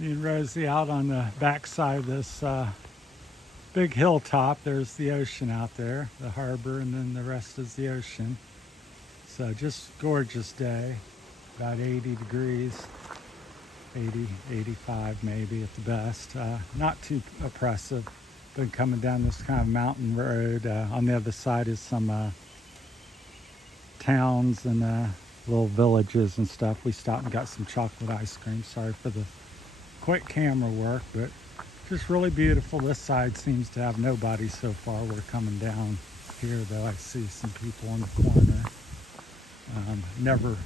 Me and Rosie out on the backside of this big hilltop. There's the ocean out there, the harbor, and then the rest is the ocean. So just gorgeous day, about 80 degrees, 80, 85 maybe at the best. Not too oppressive. Been coming down this kind of mountain road. On the other side is some towns and little villages and stuff. We stopped and got some chocolate ice cream. Sorry for the quick camera work, but just really beautiful. This side seems to have nobody so far. We're coming down here though. I see some people in the corner. Never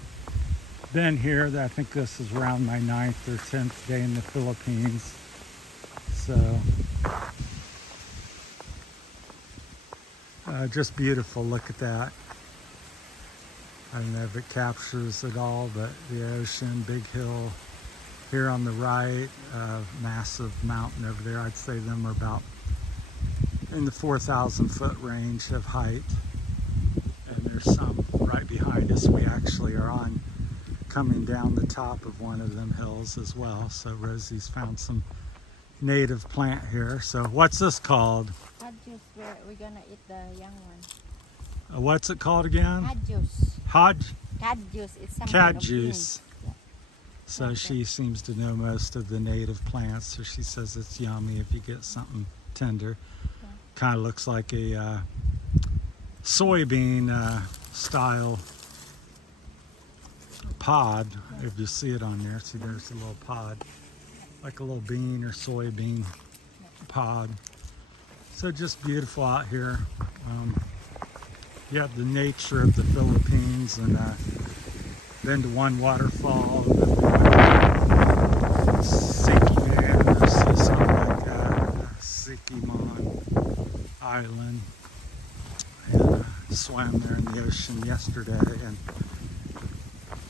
been here. I think this is around my 9th or 10th day in the Philippines. So just beautiful. Look at that. I don't know if it captures it all, but the ocean, big hill here on the right, massive mountain over there. I'd say them are about in the 4,000 foot range of height. And there's some right behind us. We actually are on coming down the top of one of them hills as well. So Rosie's found some native plant here. So what's this called? Hadjus, we're gonna eat the young one. What's it called again? Hadjus. Hadjus. It's some kind of Cadjuice. bean. So Okay. she seems to know most of the native plants. So she says it's yummy if you get something tender. Yeah. Kind of looks like a soybean style pod. If you see it on there, see there's a little pod, like a little bean or soybean pod. So just beautiful out here. You have the nature of the Philippines, and been to one waterfall, Sikiman or something like that, Sikimon Island, and swam there in the ocean yesterday, and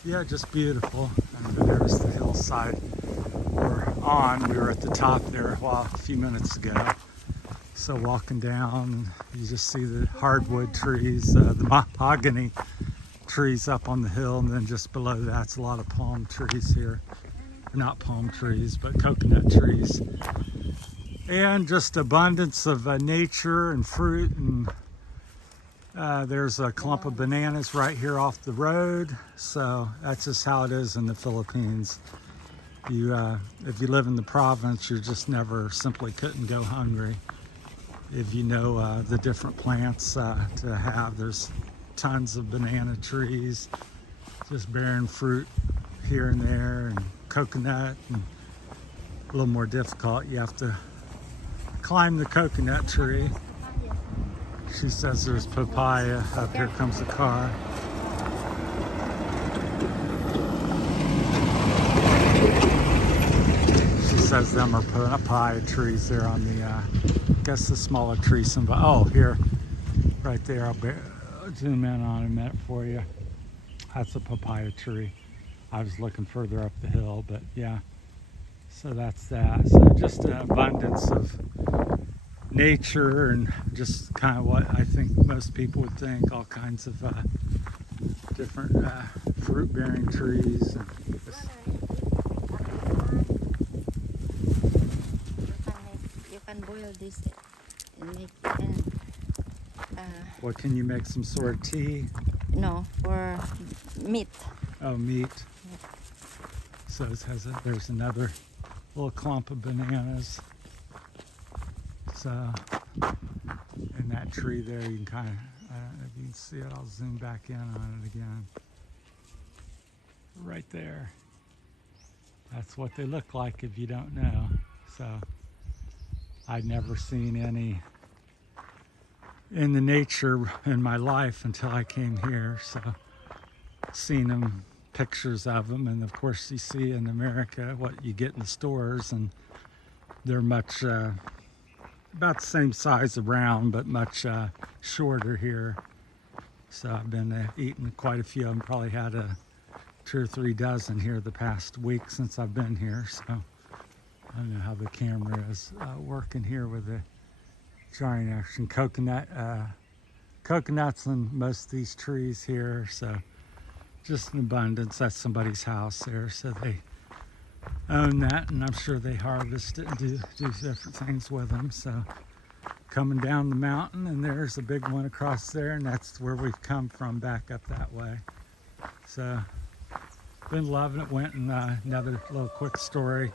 yeah, just beautiful. And there's the hillside we're on. We were at the top there a few minutes ago. So walking down, you just see the hardwood trees, the mahogany trees up on the hill, and then just below that's a lot of palm trees here. Not palm trees, but coconut trees. And just abundance of nature and fruit, and there's a clump of bananas right here off the road. So that's just how it is in the Philippines. If you live in the province, you just never simply couldn't go hungry. If you know the different plants to have, there's tons of banana trees, just bearing fruit here and there, and coconut, and a little more difficult. You have to climb the coconut tree. She says there's papaya. Up here comes the car. She says them are papaya trees there on the, I guess the smaller trees. Oh, here, right there. I'll zoom in on a minute for you. That's a papaya tree. I was looking further up the hill, but yeah. So that's that. So just an abundance of nature, and just kind of what I think most people would think, all kinds of different fruit-bearing trees. And You can boil this and make it. what can you make? Some sort of tea? No, for meat. Oh, meat. So it has there's another little clump of bananas. So in that tree there, you can kind of, I don't know if you can see it, I'll zoom back in on it again. Right there. That's what they look like if you don't know. So I'd never seen any in the nature in my life until I came here. So seen them, pictures of them, and of course you see in America what you get in the stores, and they're much about the same size around, but much shorter here. So I've been eating quite a few of them. Probably had 2 or 3 dozen here the past week since I've been here. So I don't know how the camera is working here with the giant action. Coconuts on most of these trees here. So just an abundance. That's somebody's house there. So they own that, and I'm sure they harvest it and do different things with them. So coming down the mountain, and there's a big one across there, and that's where we've come from, back up that way. So been loving it. Went and another little quick story.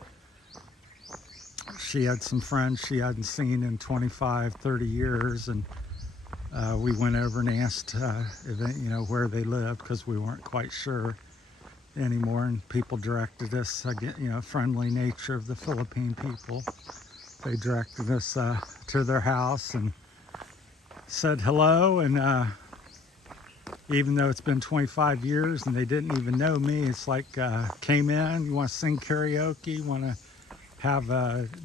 She had some friends she hadn't seen in 25, 30 years, and we went over and asked where they lived, because we weren't quite sure anymore, and people directed us again, friendly nature of the Philippine people. They directed us to their house and said hello, and even though it's been 25 years and they didn't even know me, it's like came in, you want to sing karaoke, you want to have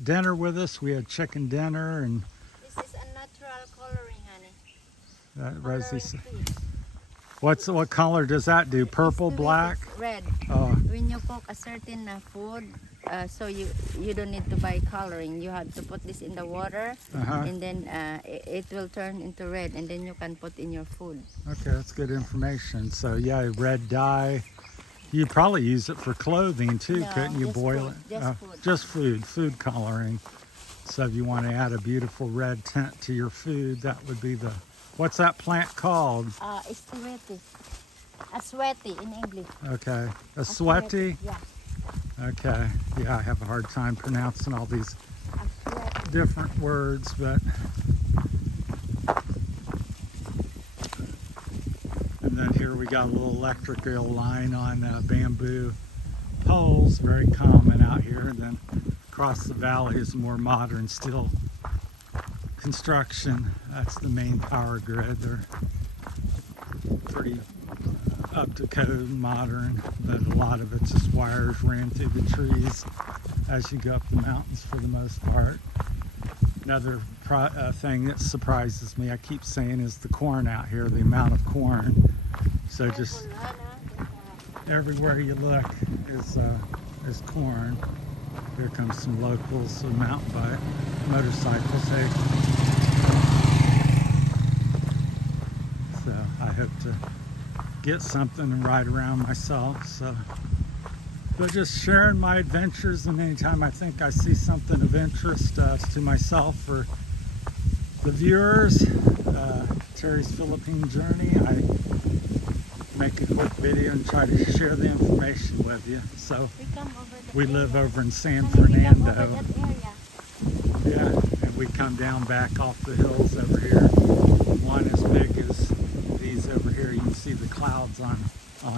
dinner with us. We had chicken dinner, and This is a natural coloring, honey. Rosie Coloring said, fish. what color does that do? Purple, It's black? red. Oh, When you cook a certain food, so you don't need to buy coloring. You have to put this in the water, and then it will turn into red, and then you can put in your food. okay, that's good information. So yeah, red dye. You'd probably use it for clothing too, No, couldn't you? just Boil food, it? just Just food coloring. So if you want to add a beautiful red tint to your food, that would be the, what's that plant called? It's a sweaty in English. Okay, a sweaty? Yeah, Okay, yeah, I have a hard time pronouncing all these a sweaty. different words, but. And then here we got a little electrical line on bamboo poles, very common out here. And then across the valley is more modern steel construction. That's the main power grid. They're pretty up to code, modern, but a lot of it's just wires ran through the trees as you go up the mountains for the most part. Another thing that surprises me, I keep saying, is the corn out here, the amount of corn. So just everywhere you look is corn. Here comes some locals, some mountain bike, motorcycles. Hey. So I hope to get something and ride around myself. So, but just sharing my adventures, and anytime I think I see something of interest to myself or the viewers, Terry's Philippine journey, I make a quick video and try to share the information with you. So we live over in San Fernando. Yeah, and we come down back off the hills over here. One as big as these over here. You can see the clouds on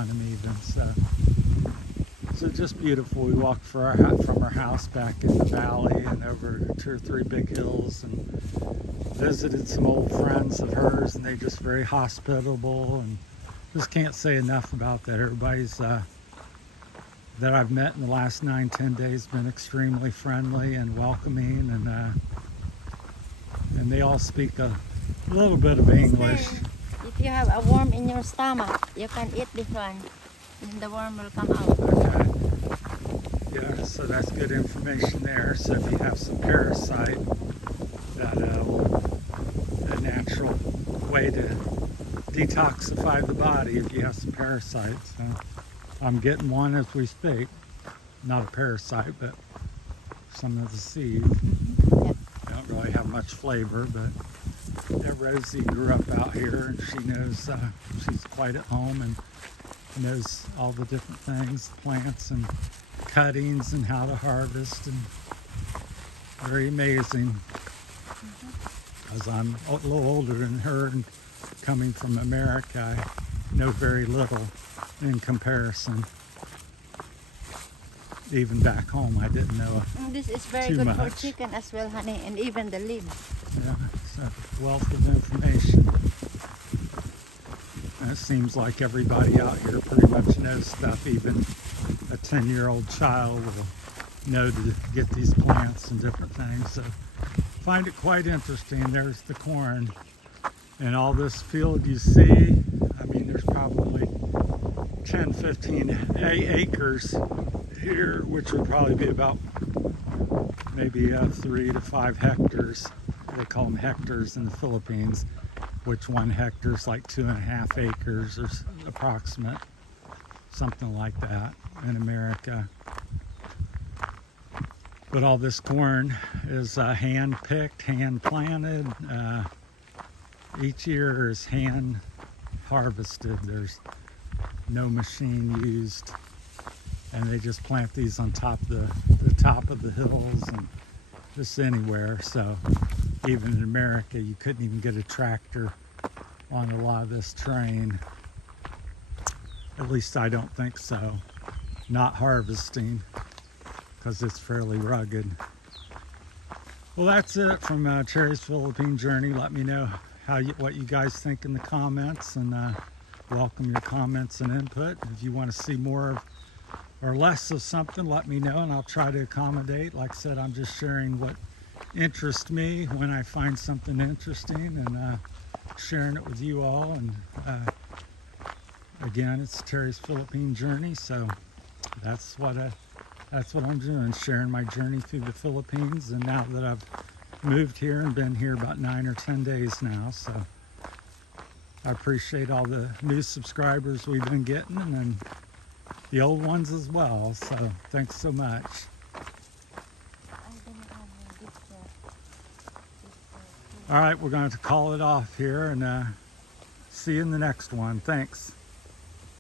them even. So just beautiful. We walked from our house back in the valley and over 2 or 3 big hills, and visited some old friends of hers, and they just very hospitable, and just can't say enough about that. Everybody's that I've met in the last 9-10 days been extremely friendly and welcoming, and they all speak a little bit of English. If you have a worm in your stomach, you can eat this one, and the worm will come out. Okay. Yeah, so that's good information there. So if you have some parasite, that a natural way to detoxify the body if you have some parasites. So I'm getting one as we speak. Not a parasite, but some of the seeds. Yep. They don't really have much flavor, but yeah, Rosie grew up out here, and she knows, she's quite at home and knows all the different things, plants and cuttings and how to harvest, and very amazing. Because I'm a little older than her, and coming from America, I know very little in comparison. Even back home, I didn't know This is very too good much. for chicken as well, honey, and even the leaves. Yeah, it's a wealth of information. And it seems like everybody out here pretty much knows stuff. Even a 10-year-old child will know to get these plants and different things. So find it quite interesting. There's the corn. And all this field you see, I mean, there's probably 10, 15 acres here, which would probably be about maybe 3 to 5 hectares. They call them hectares in the Philippines, which 1 hectare is like 2.5 acres or approximate, something like that in America. But all this corn is hand picked, hand planted. Each year is hand harvested. There's no machine used, and they just plant these on top of the top of the hills and just anywhere. So even in America, you couldn't even get a tractor on a lot of this terrain. At least I don't think so. Not harvesting, because it's fairly rugged. Well, that's it from Cherry's Philippine journey. Let me know what you guys think in the comments, and welcome your comments and input. If you want to see more of or less of something, let me know and I'll try to accommodate. Like I said, I'm just sharing what interests me when I find something interesting, and sharing it with you all. And again, it's Terry's Philippine journey, so that's what I'm doing, sharing my journey through the Philippines. And now that I've moved here and been here about 9 or 10 days now, so I appreciate all the new subscribers we've been getting, and then the old ones as well. So thanks so much. All right, we're going to call it off here, and see you in the next one. Thanks.